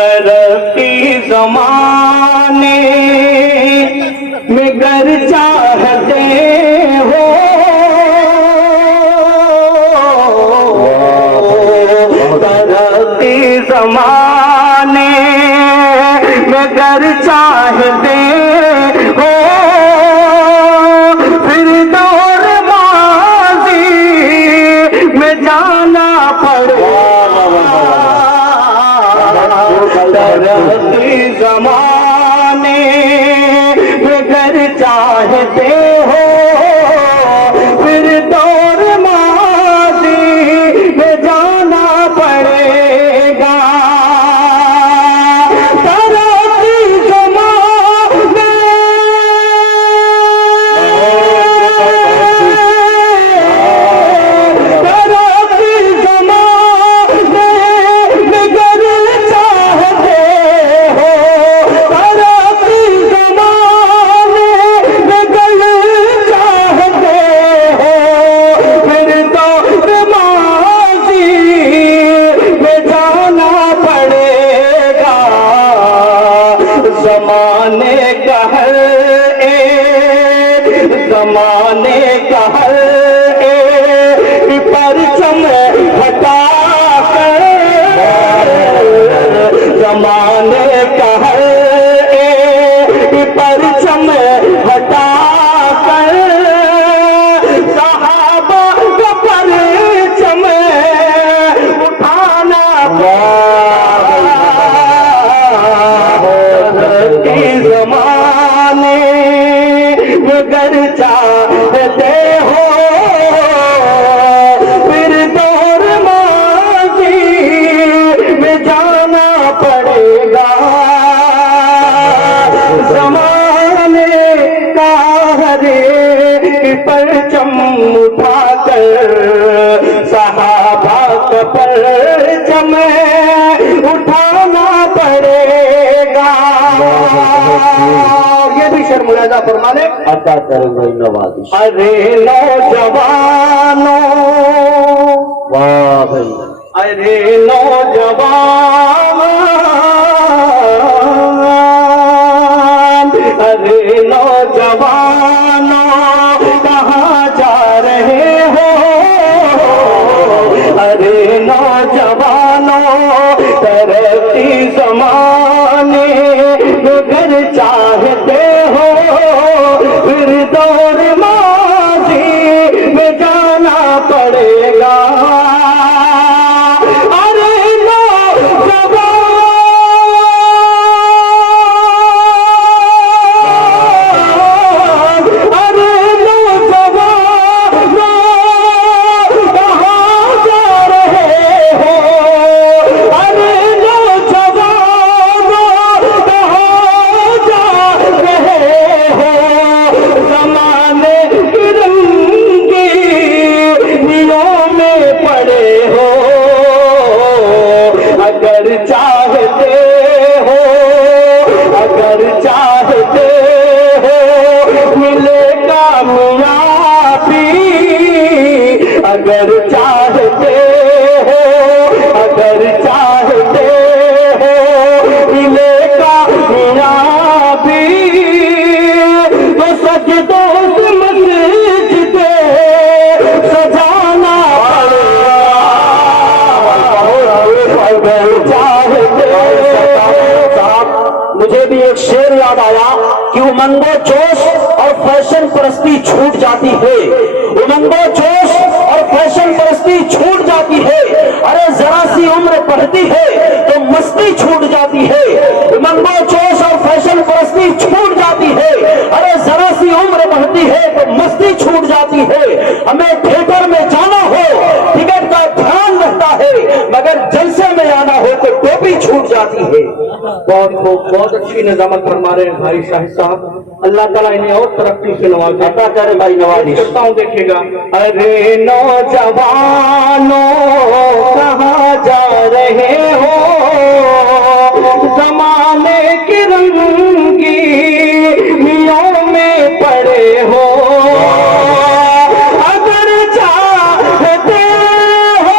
ترقی زمانے میں گر چاہتے ہو، ترقی زمانے میں گر چاہتے ہو، پھر دور ماضی میں جانا پڑے، ترقی زمانے میں گر چاہتے ہو، پھر دور ماضی میں جانا پڑے گا، ترقی زمانے میں گر چاہتے ہو، ترقی زمانے میں گر چاہتے ہو، پھر دور ماضی میں جانا پڑے گا، زمانے کا ہر ایک، زمانے کا ہر ایک پرچم ہٹا کر، زمانے کا ہر ایک پرچم ہٹا کر، صحابہ کا پرچم اٹھانا ترقی زمانے میں گر چاہتے ہو، پھر دور ماضی میں جانا پڑے گا، زمانے کا ہر ایک پرچم اٹھا کر، صحابہ کا پرچم اٹھانا پڑے گا، یہ بھی شعر ملاحظہ فرما لیں، عطا کرے بھائی نوازش۔ ارے نوجوانوں، واہ بھائی، ارے نوجوان، ارے نوجوانوں کہاں جا رہے ہو، ارے نوجوانوں ترقی زمانے میں گر چاہتے ہو، پھر دور ماضی میں جانا پڑے گا، ارے نوجوان، ارے نوجوان کہاں جا رہے ہو، ارے نوجوان کہاں جا رہے ہو، زمانے کی رنگینیوں میں پڑے ہو، اگر چاہتے ہو، اگر چاہتے ہو ملے کامیابی، اگر چاہتے ہو، اگر چاہتے ہو ملے کامیابی، تو سجدوں سے مسجدیں سجانا اگر چاہتے ہو۔ مجھے بھی ایک شعر یاد آیا کہ امنگ و جوش اور فیشن پرستی چھوٹ جاتی ہے، امنگ و جوش اور فیشن پرستی چھوٹ جاتی ہے، ارے ذرا سی عمر بڑھتی ہے تو مستی چھوٹ جاتی ہے، امنگ و جوش اور فیشن پرستی چھوٹ جاتی ہے، ارے ذرا سی عمر بڑھتی ہے تو مستی چھوٹ جاتی ہے، ہمیں تھیٹر میں جانا ہو ٹکٹ کا دھیان رہتا ہے، مگر جلسے میں آنا ہو تو ٹوپی چھوٹ جاتی ہے۔ بہت خوب، بہت اچھی نظامت فرما رہے ہیں بھائی شاہد صاحب، اللہ تعالیٰ انہیں اور ترقی سے نوازے، عطا کرے بھائی نوازش۔ کرتا ہوں دیکھیے گا، ارے نوجوانوں کہاں جا رہے ہو، زمانے کی رنگینیوں میں پڑے ہو، اگر چاہتے ہو